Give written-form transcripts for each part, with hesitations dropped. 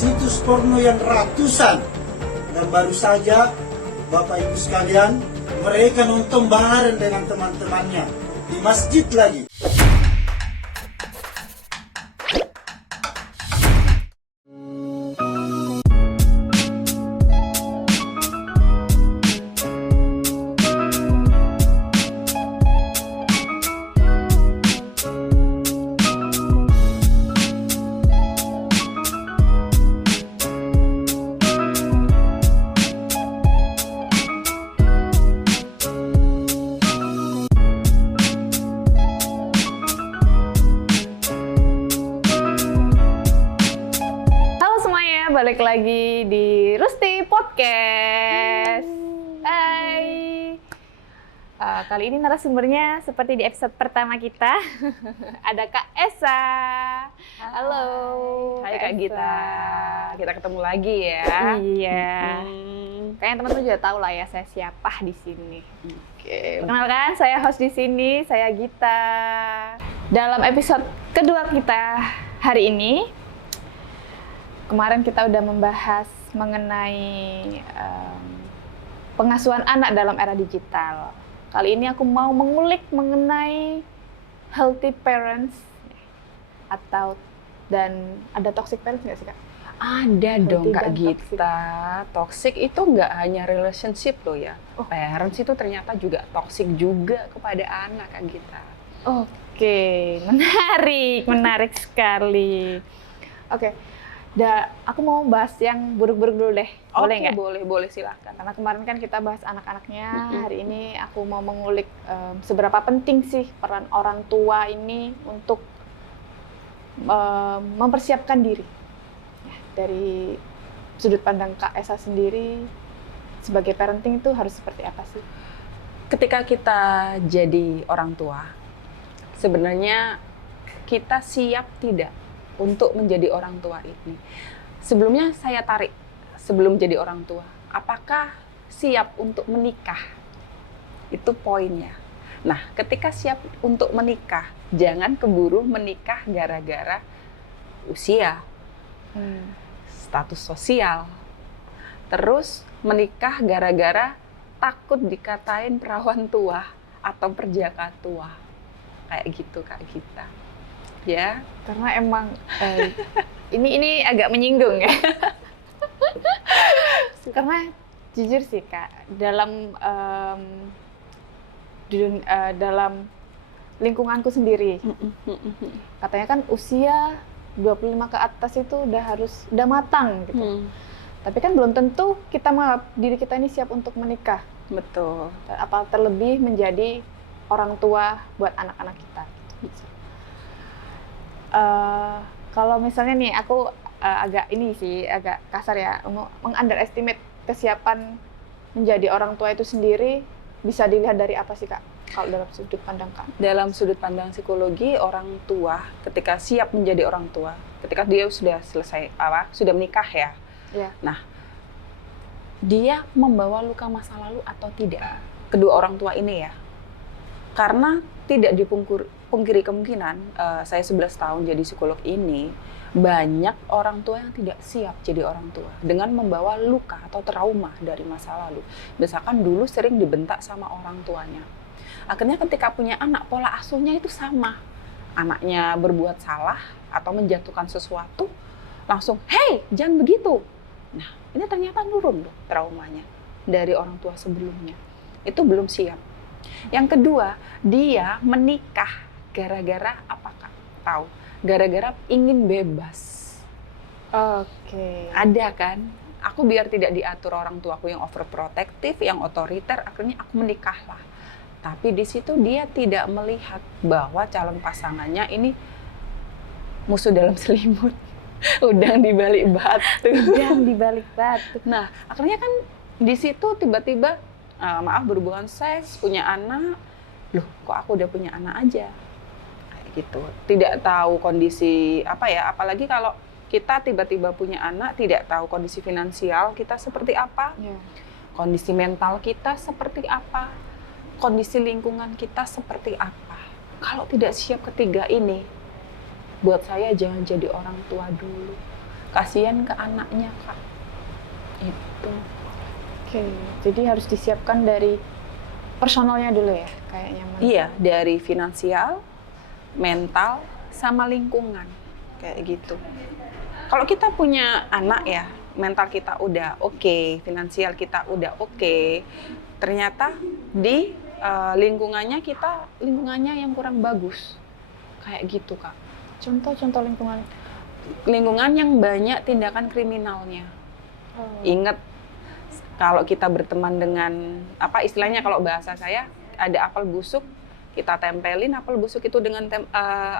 situs porno yang ratusan. Dan baru saja, Bapak Ibu sekalian, mereka nonton bareng dengan teman-temannya di masjid lagi. Balik lagi di Rusti Podcast. Hai. Kali ini narasumbernya seperti di episode pertama kita. Ada Kak Esa. Halo. Hai Kak Gita. Kita ketemu lagi ya. Iya. Kayaknya teman-teman juga tahu lah ya saya siapa di sini. Oke. Perkenalkan, saya host di sini, saya Gita. Dalam episode kedua kita hari ini, kemarin kita udah membahas mengenai pengasuhan anak dalam era digital. Kali ini aku mau mengulik mengenai healthy parents dan ada toxic parents nggak sih Kak? Ada Healthy dong Kak dan Gita. Toxic itu nggak hanya relationship loh ya. Parents itu ternyata juga toxic juga kepada anak Kak Gita. Oke, menarik sekali. Oke. Aku mau bahas yang buruk-buruk dulu deh, boleh nggak? Boleh silakan. Karena kemarin kan kita bahas anak-anaknya, hari ini aku mau mengulik seberapa penting sih peran orang tua ini untuk mempersiapkan diri. Ya, dari sudut pandang Kak Esa sendiri, sebagai parenting itu harus seperti apa sih? Ketika kita jadi orang tua, sebenarnya kita siap tidak untuk menjadi orang tua ini. Sebelumnya saya tarik, sebelum jadi orang tua, apakah siap untuk menikah? Itu poinnya. Nah, ketika siap untuk menikah, jangan keburu menikah gara-gara usia, status sosial. Terus menikah gara-gara takut dikatain perawan tua atau perjaka tua. Kayak gitu Kak Gita. Ya, karena emang ini agak menyinggung ya. Karena jujur sih Kak, dalam lingkunganku sendiri, katanya kan usia 25 ke atas itu udah matang gitu. Tapi kan belum tentu diri kita ini siap untuk menikah. Betul. Apa terlebih menjadi orang tua buat anak-anak kita. Gitu. Kalau misalnya nih aku agak kasar ya, meng-underestimate kesiapan menjadi orang tua itu sendiri, bisa dilihat dari apa sih Kak? Kalau dalam sudut pandang Kak? Dalam sudut pandang psikologi, orang tua ketika siap menjadi orang tua, ketika dia sudah sudah menikah ya. Yeah. Nah, dia membawa luka masa lalu atau tidak? Kedua orang tua ini ya. Karena tidak dipungkiri kemungkinan, saya 11 tahun jadi psikolog ini, banyak orang tua yang tidak siap jadi orang tua dengan membawa luka atau trauma dari masa lalu. Misalkan dulu sering dibentak sama orang tuanya. Akhirnya ketika punya anak, pola asuhnya itu sama. Anaknya berbuat salah atau menjatuhkan sesuatu, langsung, "Hey, jangan begitu." Nah, ini ternyata nurun loh traumanya dari orang tua sebelumnya. Itu belum siap. Yang kedua, dia menikah gara-gara apa Kak? Tahu? Gara-gara ingin bebas. Oke. Ada kan? Aku biar tidak diatur orang tuaku yang overprotective, yang otoriter, akhirnya aku menikahlah. Tapi di situ dia tidak melihat bahwa calon pasangannya ini musuh dalam selimut. Udang di balik batu. Udang di balik batu. Nah, akhirnya kan di situ tiba-tiba berhubungan seks, punya anak, loh kok aku udah punya anak aja, kayak gitu. Tidak tahu kondisi apalagi kalau kita tiba-tiba punya anak, tidak tahu kondisi finansial kita seperti apa, kondisi mental kita seperti apa, kondisi lingkungan kita seperti apa. Kalau tidak siap ketiga ini, buat saya jangan jadi orang tua dulu. kasihan ke anaknya, Kak. Itu. Oke, jadi harus disiapkan dari personalnya dulu ya, kayaknya. Iya, dari finansial, mental, sama lingkungan. Kayak gitu. Kalau kita punya anak ya, mental kita udah oke, finansial kita udah oke, ternyata di lingkungannya yang kurang bagus. Kayak gitu, Kak. Contoh-contoh lingkungan. Lingkungan yang banyak tindakan kriminalnya. Ingat, kalau kita berteman dengan, apa istilahnya kalau bahasa saya, ada apel busuk, kita tempelin apel busuk itu dengan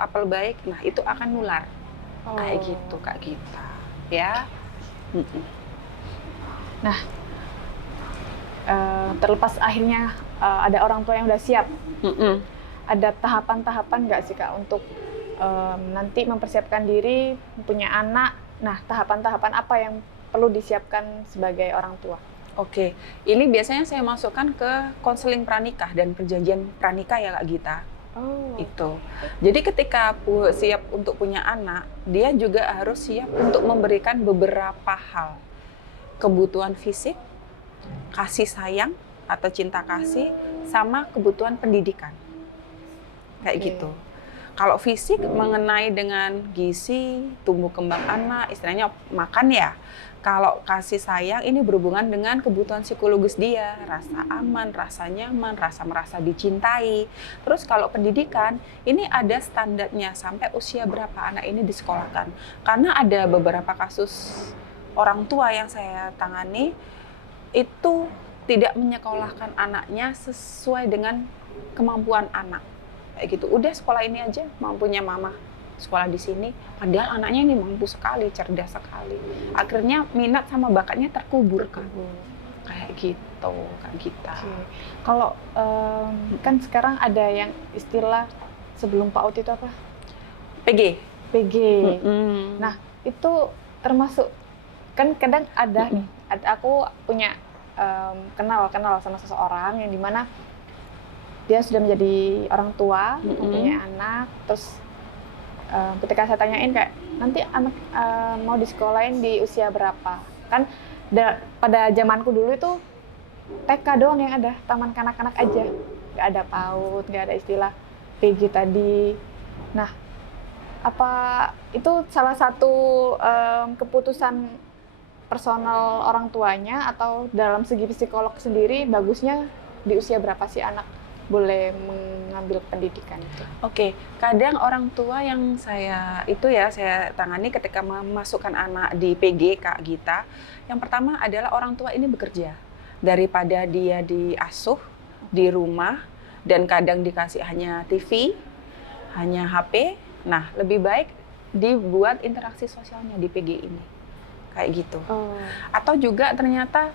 apel baik, nah itu akan nular. Kayak gitu, Kak Gita. Ya. Nah, terlepas akhirnya ada orang tua yang udah siap, ada tahapan-tahapan nggak sih, Kak, untuk nanti mempersiapkan diri, punya anak? Nah, tahapan-tahapan apa yang perlu disiapkan sebagai orang tua? Oke, ini biasanya saya masukkan ke konseling pranikah dan perjanjian pranikah ya, Kak Gita. Itu. Jadi ketika siap untuk punya anak, dia juga harus siap untuk memberikan beberapa hal. Kebutuhan fisik, kasih sayang atau cinta kasih, sama kebutuhan pendidikan. Kayak gitu. Kalau fisik mengenai dengan gizi, tumbuh kembang anak, istilahnya makan ya. Kalau kasih sayang ini berhubungan dengan kebutuhan psikologis dia, rasa aman, rasa nyaman, rasa merasa dicintai. Terus kalau pendidikan, ini ada standarnya sampai usia berapa anak ini disekolahkan. Karena ada beberapa kasus orang tua yang saya tangani, itu tidak menyekolahkan anaknya sesuai dengan kemampuan anak. Kayak gitu, udah sekolah ini aja, mampunya mama sekolah di sini, padahal anaknya ini mampu sekali, cerdas sekali. Akhirnya minat sama bakatnya terkubur, Kak. Kayak gitu, Kak Gita. Kalau kan sekarang ada yang istilah sebelum PAUD itu apa? PG. Nah, itu termasuk, kan kadang ada nih, aku punya kenal sama seseorang yang dimana dia sudah menjadi orang tua, punya anak, terus ketika saya tanyain kayak, nanti anak mau disekolahin di usia berapa? Kan pada zamanku dulu itu TK doang yang ada, taman kanak-kanak aja. Nggak ada PAUD, nggak ada istilah PG tadi. Nah, apa itu salah satu keputusan personal orang tuanya, atau dalam segi psikolog sendiri bagusnya di usia berapa sih anak boleh mengambil pendidikan itu? Oke, kadang orang tua yang saya tangani ketika memasukkan anak di PG, Kak Gita, yang pertama adalah orang tua ini bekerja. Daripada dia diasuh di rumah dan kadang dikasih hanya TV, hanya HP, nah lebih baik dibuat interaksi sosialnya di PG ini. Kayak gitu. Atau juga ternyata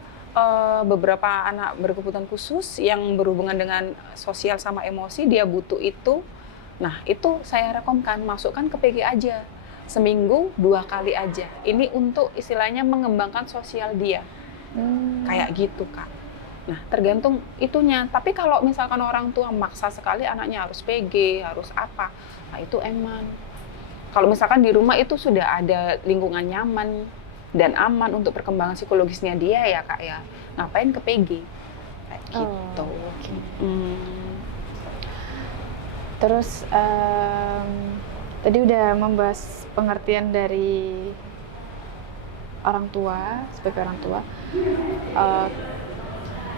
beberapa anak berkebutuhan khusus yang berhubungan dengan sosial sama emosi, dia butuh itu. Nah, itu saya rekomkan masukkan ke PG aja. Seminggu 2 kali aja. Ini untuk istilahnya mengembangkan sosial dia. Kayak gitu, Kak. Nah, tergantung itunya. Tapi kalau misalkan orang tua maksa sekali anaknya harus PG, harus apa, nah itu emang. Kalau misalkan di rumah itu sudah ada lingkungan nyaman dan aman untuk perkembangan psikologisnya dia ya, Kak ya, ngapain ke PG? Kayak gitu. Terus tadi udah membahas pengertian dari orang tua, sebagai orang tua.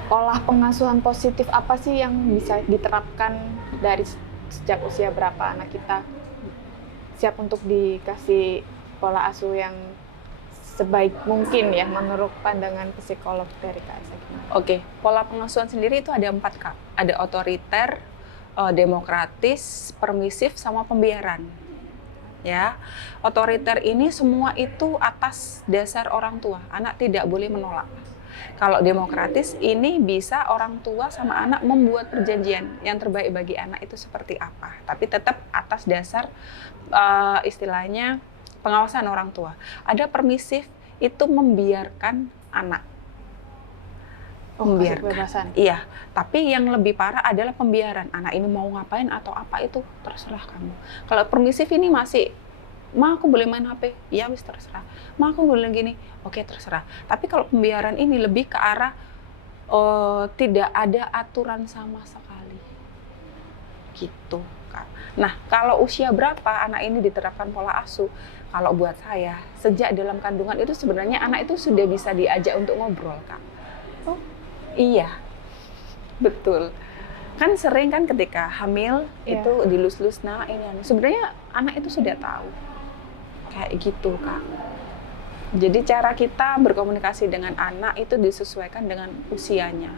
Pola pengasuhan positif apa sih yang bisa diterapkan dari sejak usia berapa anak kita siap untuk dikasih pola asuh yang sebaik mungkin ya, menurut pandangan psikolog dari Kak Esa? Oke, pola pengasuhan sendiri itu ada 4, Kak. Ada otoriter, demokratis, permisif, sama pembiaran. Ya, otoriter ini semua itu atas dasar orang tua. Anak tidak boleh menolak. Kalau demokratis ini bisa orang tua sama anak membuat perjanjian yang terbaik bagi anak itu seperti apa. Tapi tetap atas dasar istilahnya pengawasan orang tua. Ada permisif, itu membiarkan anak. Membiarkan. Iya, tapi yang lebih parah adalah pembiaran. Anak ini mau ngapain atau apa itu terserah kamu. Kalau permisif ini masih Ma, aku boleh main HP? Iya, wis terserah. Ma, aku boleh gini? Oke, terserah. Tapi kalau pembiaran ini lebih ke arah tidak ada aturan sama sekali. Gitu, Kak. Nah, kalau usia berapa anak ini diterapkan pola asuh? Kalau buat saya, sejak dalam kandungan itu sebenarnya anak itu sudah bisa diajak untuk ngobrol, Kak. Oh. Iya, betul. Kan sering kan ketika hamil itu dilus-lus, nah ini. Sebenarnya anak itu sudah tahu. Kayak gitu, Kak. Jadi cara kita berkomunikasi dengan anak itu disesuaikan dengan usianya.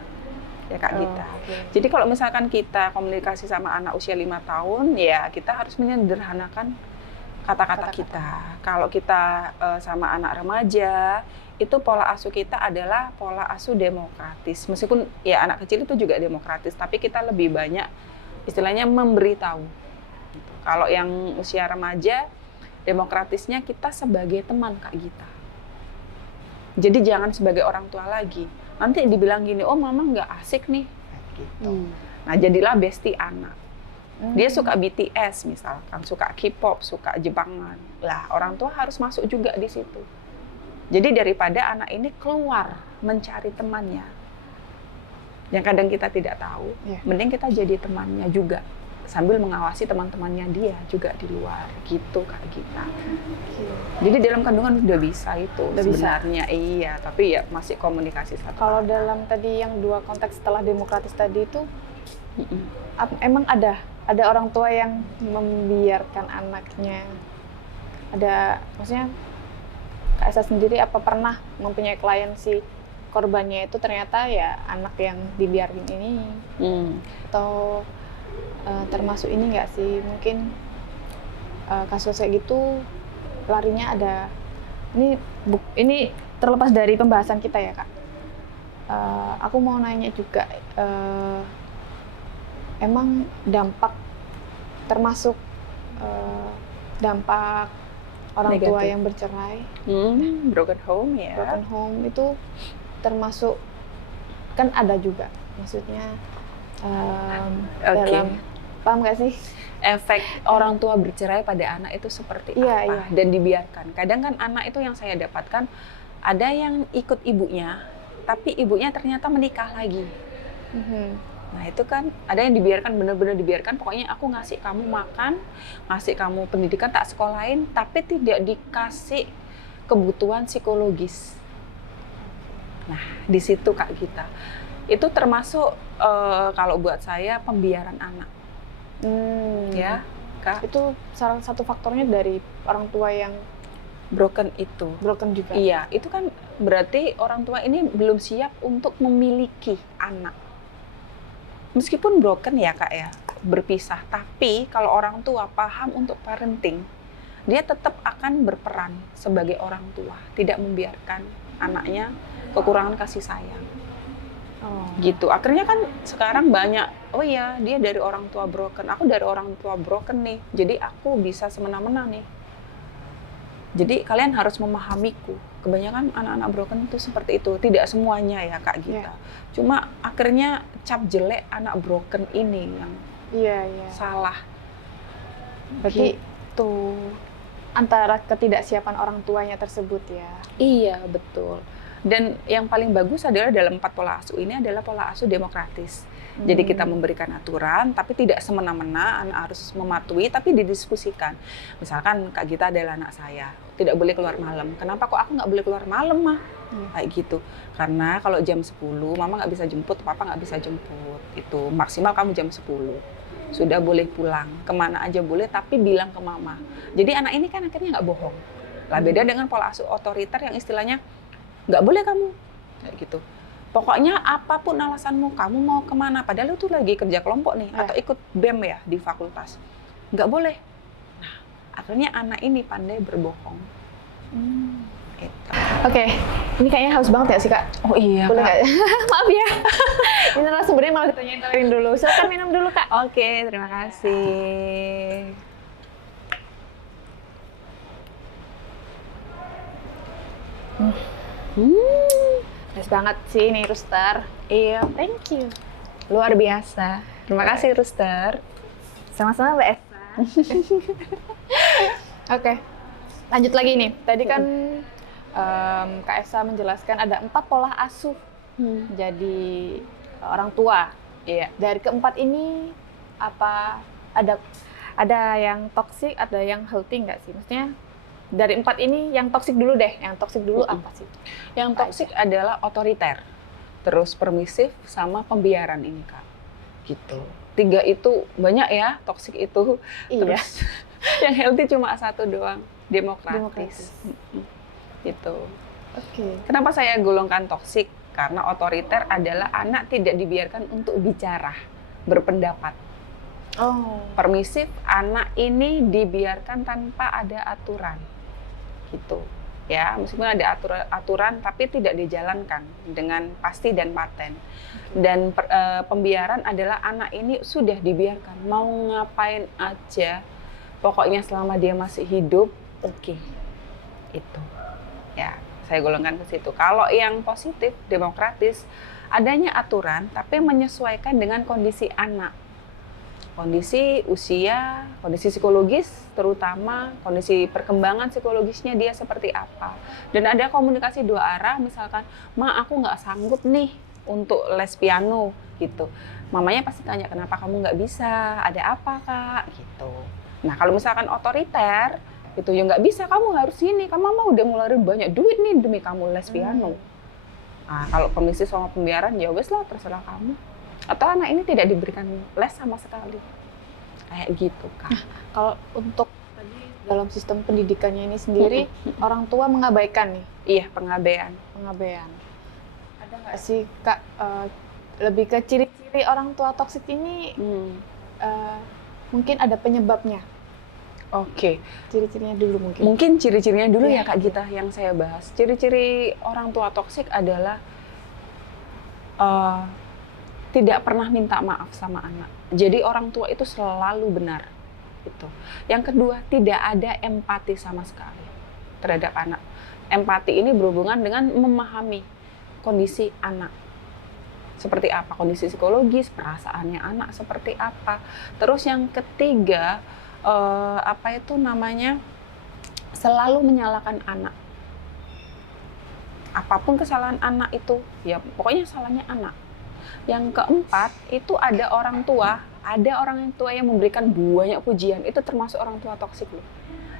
Ya, Kak Gita. Okay. Jadi kalau misalkan kita komunikasi sama anak usia 5 tahun, ya kita harus menyederhanakan kata-kata kita. Kalau kita sama anak remaja, itu pola asuh kita adalah pola asuh demokratis. Meskipun ya anak kecil itu juga demokratis, tapi kita lebih banyak istilahnya memberitahu. Gitu. Kalau yang usia remaja, demokratisnya kita sebagai teman, Kak Gita. Jadi jangan sebagai orang tua lagi. Nanti dibilang gini, oh mama nggak asik nih. Gitu. Nah jadilah bestie anak. Dia suka BTS misalkan, suka K-pop, suka Jepangan. Lah, orang tua harus masuk juga di situ. Jadi daripada anak ini keluar mencari temannya, yang kadang kita tidak tahu, mending kita jadi temannya juga, sambil mengawasi teman-temannya dia juga di luar, gitu Kak Gita. Jadi dalam kandungan udah bisa itu sebenarnya, iya, tapi ya masih komunikasi satu. Kalau dalam tadi yang dua konteks setelah demokratis tadi itu, emang ada orang tua yang membiarkan anaknya, maksudnya Kak Esa sendiri apa pernah mempunyai klien si korbannya itu ternyata ya anak yang dibiarin ini, atau termasuk ini nggak sih mungkin kasus kayak gitu larinya ada, ini terlepas dari pembahasan kita ya Kak, aku mau nanya juga, emang dampak termasuk dampak orang negatif. Tua yang bercerai, broken home ya. Broken home itu termasuk kan ada juga, maksudnya dalam paham nggak sih? Efek orang tua bercerai pada anak itu seperti apa dan dibiarkan. Kadang kan anak itu yang saya dapatkan ada yang ikut ibunya, tapi ibunya ternyata menikah lagi. Nah itu kan ada yang dibiarkan, benar-benar dibiarkan, pokoknya aku ngasih kamu makan, ngasih kamu pendidikan, tak sekolahin, tapi tidak dikasih kebutuhan psikologis. Nah di situ Kak Gita, itu termasuk kalau buat saya pembiaran anak. Ya Kak. Itu salah satu faktornya dari orang tua yang broken itu. Broken juga. Iya, itu kan berarti orang tua ini belum siap untuk memiliki anak. Meskipun broken ya Kak ya, berpisah, tapi kalau orang tua paham untuk parenting, dia tetap akan berperan sebagai orang tua, tidak membiarkan anaknya kekurangan kasih sayang. Gitu. Akhirnya kan sekarang banyak, oh iya dia dari orang tua broken, aku dari orang tua broken nih, jadi aku bisa semena-mena nih. Jadi kalian harus memahamiku. Kebanyakan anak-anak broken itu seperti itu. Tidak semuanya ya Kak Gita. Cuma akhirnya cap jelek anak broken ini yang salah. Berarti itu antara ketidaksiapan orang tuanya tersebut ya. Iya, betul. Dan yang paling bagus adalah dalam 4 pola asuh ini adalah pola asuh demokratis. Jadi kita memberikan aturan, tapi tidak semena-mena, anak harus mematuhi, tapi didiskusikan. Misalkan Kak Gita adalah anak saya, tidak boleh keluar malam. Kenapa kok aku nggak boleh keluar malam, Mah? Kayak gitu. Karena kalau jam 10, Mama nggak bisa jemput, Papa nggak bisa jemput. Itu maksimal kamu jam 10. Sudah boleh pulang, kemana aja boleh, tapi bilang ke Mama. Jadi anak ini kan akhirnya nggak bohong. Lah beda dengan pola asuh otoriter yang istilahnya, nggak boleh kamu, kayak gitu. Pokoknya apapun alasanmu, kamu mau kemana, padahal itu lagi kerja kelompok nih, atau ikut BEM ya di fakultas, nggak boleh. Nah, akhirnya anak ini pandai berbohong. Gitu. Oke, ini kayaknya haus banget ya sih Kak? Oh iya boleh Kak. Maaf ya, ini narasumbernya malah ditanyain dulu. Silakan minum dulu Kak. Oke, terima kasih. Nice banget sih ini Rooster. Iya, Thank you. luar biasa. Terima kasih Rooster. Sama-sama Mbak Esa. Oke, Lanjut lagi nih, tadi kan Kak Esa menjelaskan ada 4 pola asuh jadi orang tua. Iya. Dari keempat ini apa ada yang toksik, ada yang healthy nggak sih? Maksudnya dari 4 ini yang toksik dulu deh. Yang toksik dulu apa sih? Yang toksik adalah otoriter, terus permisif, sama pembiaran ini Kak. Gitu. 3 itu banyak ya, toksik itu. Iya. Terus yang healthy cuma 1 doang, demokratis. Demokratis. Gitu. Oke. Kenapa saya golongkan toksik? Karena otoriter adalah anak tidak dibiarkan untuk bicara, berpendapat. Oh. Permisif, anak ini dibiarkan tanpa ada aturan. Gitu. Ya, meskipun ada aturan tapi tidak dijalankan dengan pasti dan paten. Dan pembiaran adalah anak ini sudah dibiarkan mau ngapain aja, pokoknya selama dia masih hidup, oke. Itu. Ya, saya golongkan ke situ. Kalau yang positif, demokratis, adanya aturan tapi menyesuaikan dengan kondisi anak. Kondisi usia, kondisi psikologis, terutama kondisi perkembangan psikologisnya dia seperti apa. Dan ada komunikasi 2 arah, misalkan, "Ma, aku nggak sanggup nih untuk les piano," gitu. Mamanya pasti tanya, "Kenapa kamu nggak bisa? Ada apa, Kak?" Gitu. Nah, kalau misalkan otoriter, itu ya nggak bisa, kamu harus ini, kamu mama udah ngeluarin banyak duit nih demi kamu les piano. Nah, kalau permisif sama pembiaran, ya wes lah, terserah kamu. Atau anak ini tidak diberikan les sama sekali. Kayak gitu, Kak. Kalau untuk tadi dalam sistem pendidikannya ini sendiri, orang tua mengabaikan nih, Iya, pengabaian. pengabaian. Ada nggak sih Kak, lebih ke ciri-ciri orang tua toksik ini mungkin ada penyebabnya? Oke. Ciri-cirinya dulu mungkin. Mungkin ciri-cirinya dulu Iya. ya Kak Gita yang saya bahas. Ciri-ciri orang tua toksik adalah tidak pernah minta maaf sama anak. Jadi orang tua itu selalu benar. Itu. Yang kedua, tidak ada empati sama sekali terhadap anak. Empati ini berhubungan dengan memahami kondisi anak. Seperti apa kondisi psikologis, perasaannya anak seperti apa. Terus yang ketiga, selalu menyalahkan anak. Apapun kesalahan anak itu, ya pokoknya salahnya anak. Yang keempat, itu ada orang tua yang memberikan banyak pujian, itu termasuk orang tua toksik loh.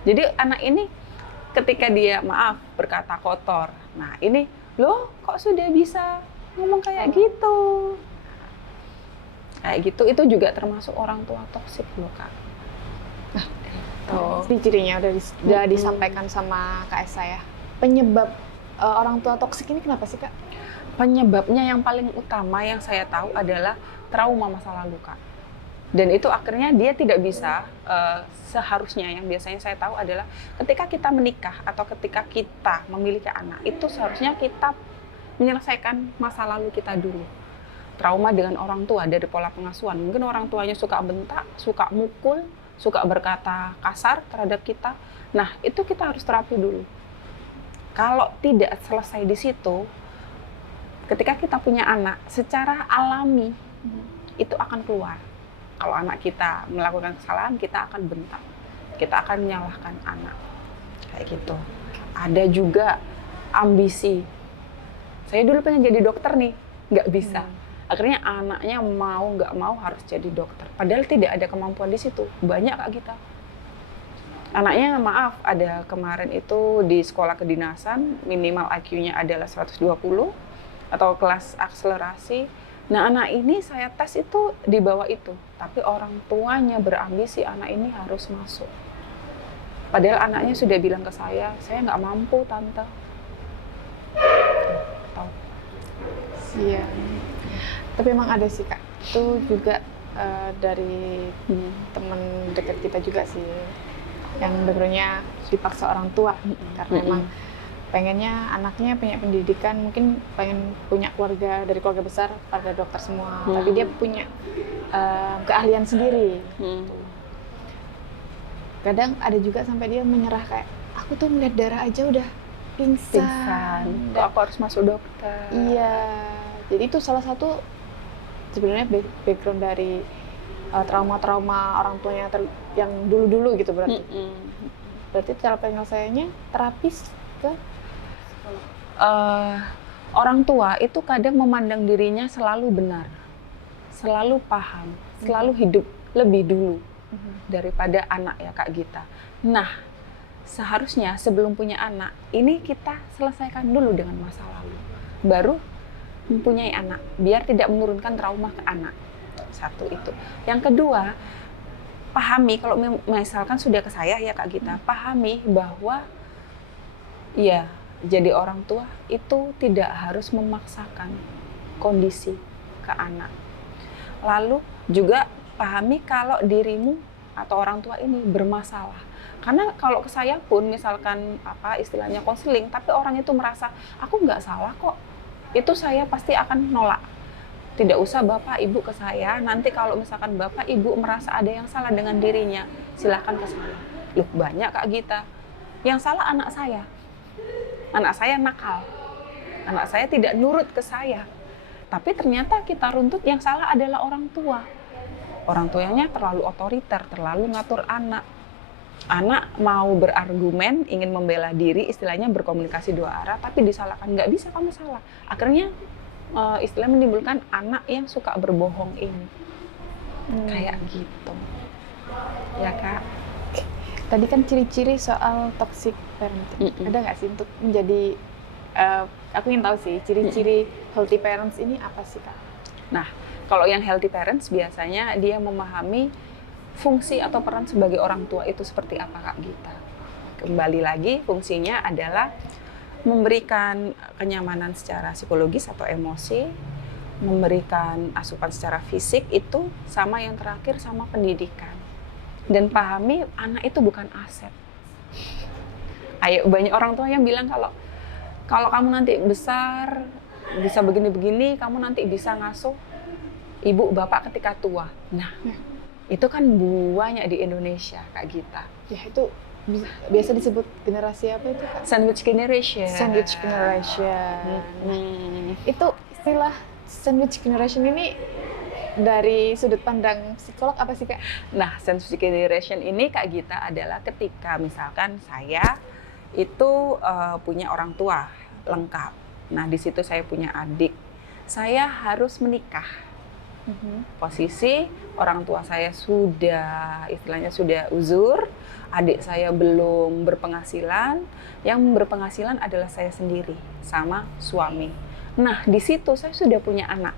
Jadi anak ini ketika dia berkata kotor, nah ini loh kok sudah bisa ngomong kayak gitu. Kayak gitu, itu juga termasuk orang tua toksik loh Kak. Ciri-cirinya udah disampaikan sama Kak Esa ya. Penyebab orang tua toksik ini kenapa sih Kak? Penyebabnya yang paling utama yang saya tahu adalah trauma masa lalu Kak. Dan itu akhirnya dia tidak bisa, seharusnya yang biasanya saya tahu adalah ketika kita menikah atau ketika kita memiliki anak, itu seharusnya kita menyelesaikan masa lalu kita dulu. Trauma dengan orang tua dari pola pengasuhan. Mungkin orang tuanya suka bentak, suka mukul, suka berkata kasar terhadap kita. Nah, itu kita harus terapi dulu. Kalau tidak selesai di situ, ketika kita punya anak, secara alami itu akan keluar. Kalau anak kita melakukan kesalahan, kita akan bentak. Kita akan menyalahkan anak. Kayak gitu. Ada juga ambisi. Saya dulu pengen jadi dokter nih, nggak bisa. Akhirnya anaknya mau nggak mau harus jadi dokter. Padahal tidak ada kemampuan di situ. Banyak Kak Gita. Anaknya ada kemarin itu di sekolah kedinasan, minimal IQ-nya adalah 120 atau kelas akselerasi. Nah anak ini saya tes itu di bawah itu. Tapi orang tuanya berambisi anak ini harus masuk. Padahal anaknya sudah bilang ke saya nggak mampu tante. Iya. Tapi emang ada sih Kak, itu juga dari teman dekat kita juga sih, yang backgroundnya dipaksa orang tua karena emang pengennya anaknya punya pendidikan, mungkin pengen punya keluarga dari keluarga besar pada dokter semua, tapi dia punya keahlian sendiri. Kadang ada juga sampai dia menyerah kayak, aku tuh melihat darah aja udah pingsan. Kok aku harus masuk dokter? Iya, jadi itu salah satu sebenarnya background dari trauma-trauma orang tuanya yang dulu-dulu gitu berarti. Berarti cara penyelesaiannya terapis ke psikolog. Orang tua itu kadang memandang dirinya selalu benar, selalu paham, selalu hidup lebih dulu daripada anak ya Kak Gita. Nah, seharusnya sebelum punya anak, ini kita selesaikan dulu dengan masa lalu. Baru mempunyai anak, biar tidak menurunkan trauma ke anak. Satu itu. Yang kedua, pahami, kalau misalkan sudah ke saya ya Kak Gita, pahami bahwa ya jadi orang tua itu tidak harus memaksakan kondisi ke anak. Lalu juga pahami kalau dirimu atau orang tua ini bermasalah. Karena kalau ke saya pun misalkan istilahnya konseling, tapi orang itu merasa aku nggak salah kok, itu saya pasti akan nolak. Tidak usah Bapak Ibu ke saya, nanti kalau misalkan Bapak Ibu merasa ada yang salah dengan dirinya, silahkan ke saya. Loh, banyak Kak Gita. Yang salah anak saya. Anak saya nakal. Anak saya tidak nurut ke saya. Tapi ternyata kita runtut yang salah adalah orang tua. Orang tuanya terlalu otoriter, terlalu ngatur anak. Anak mau berargumen, ingin membela diri, istilahnya berkomunikasi dua arah, tapi disalahkan. Nggak bisa, kamu salah. Akhirnya istilahnya menimbulkan anak yang suka berbohong ini. Kayak gitu. Ya Kak? Tadi kan ciri-ciri soal toxic parenting. Ada nggak sih untuk menjadi, aku ingin tahu sih, ciri-ciri healthy parents ini apa sih Kak? Nah, kalau yang healthy parents biasanya dia memahami fungsi atau peran sebagai orang tua itu seperti apa Kak Gita. Kembali lagi, fungsinya adalah memberikan kenyamanan secara psikologis atau emosi, memberikan asupan secara fisik itu, sama yang terakhir sama pendidikan. Dan pahami anak itu bukan aset. Ayo, banyak orang tua yang bilang kalau kamu nanti besar bisa begini-begini, kamu nanti bisa ngasuh ibu bapak ketika tua. Nah, itu kan banyak di Indonesia Kak Gita. Ya itu biasa disebut generasi apa itu Kak? Sandwich generation. Sandwich generation. Itu istilah sandwich generation ini dari sudut pandang psikolog apa sih Kak? Nah, sandwich generation ini Kak Gita adalah ketika misalkan saya itu punya orang tua lengkap. Nah, di situ saya punya adik. Saya harus menikah. Posisi orang tua saya sudah, istilahnya sudah uzur, adik saya belum berpenghasilan, yang berpenghasilan adalah saya sendiri sama suami. Nah, di situ saya sudah punya anak.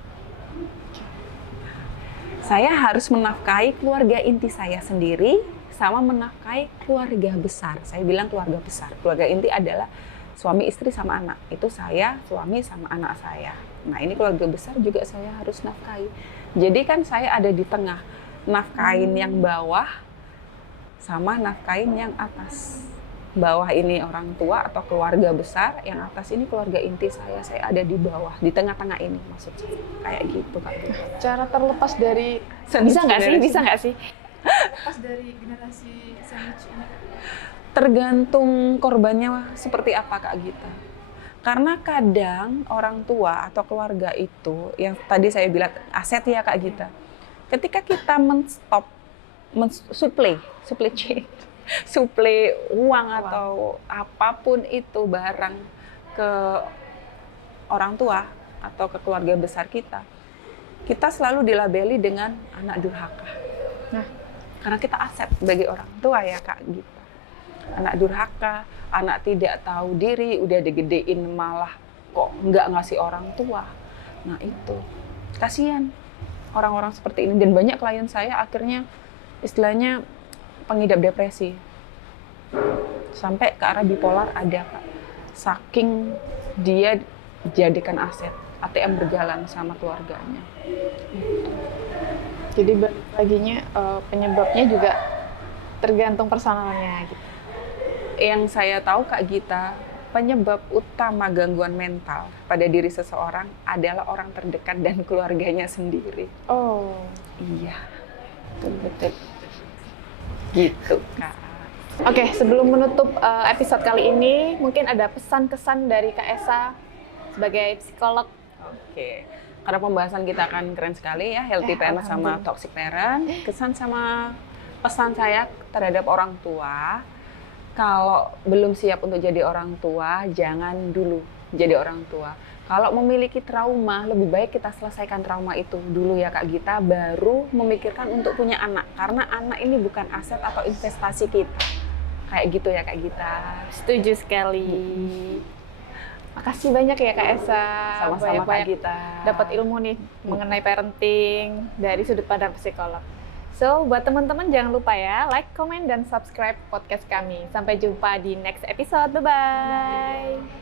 Saya harus menafkahi keluarga inti saya sendiri sama menafkahi keluarga besar. Saya bilang keluarga besar. Keluarga inti adalah suami, istri, sama anak. Itu saya, suami, sama anak saya. Nah, ini keluarga besar juga saya harus nafkahi. Jadi kan saya ada di tengah. Nafkahin yang bawah sama nafkahin yang atas. Bawah ini orang tua atau keluarga besar, yang atas ini keluarga inti saya. Saya ada di bawah, di tengah-tengah ini maksud saya. Kayak gitu Kak. Cara terlepas dari, Sandwich bisa nggak sih? generation. Bisa nggak sih? Lepas dari generasi sandwich ini. Tergantung korbannya seperti apa Kak Gita. Karena kadang orang tua atau keluarga itu, yang tadi saya bilang aset ya Kak Gita. Ketika kita menstop, suplai uang atau apapun itu barang ke orang tua atau ke keluarga besar kita selalu dilabeli dengan anak durhaka. Nah, karena kita aset bagi orang tua ya Kak Gita. Anak durhaka, anak tidak tahu diri, udah digedein malah kok nggak ngasih orang tua. Nah itu, kasihan orang-orang seperti ini. Dan banyak klien saya akhirnya istilahnya pengidap depresi. Sampai ke arah bipolar ada Kak. Saking dia jadikan aset, ATM berjalan sama keluarganya. Jadi baginya penyebabnya juga tergantung personalnya gitu. Yang saya tahu Kak Gita, penyebab utama gangguan mental pada diri seseorang adalah orang terdekat dan keluarganya sendiri. Oh, Iya, betul. Gitu Kak. oke, sebelum menutup episode kali ini, mungkin ada pesan-kesan dari Kak Esa sebagai psikolog. Oke, karena pembahasan kita akan keren sekali ya, healthy parent sama toxic parent. Kesan sama pesan saya terhadap orang tua, Kalau belum siap untuk jadi orang tua, jangan dulu jadi orang tua. Kalau memiliki trauma, lebih baik kita selesaikan trauma itu dulu ya Kak Gita, baru memikirkan untuk punya anak. Karena anak ini bukan aset atau investasi kita. Kayak gitu ya Kak Gita. Setuju sekali. Makasih banyak ya Kak Esa. Sama-sama Kak Banyak-banyak Gita. dapat ilmu nih mengenai parenting dari sudut pandang psikolog. So, buat teman-teman jangan lupa ya, like, comment, dan subscribe podcast kami. Sampai jumpa di next episode. Bye-bye.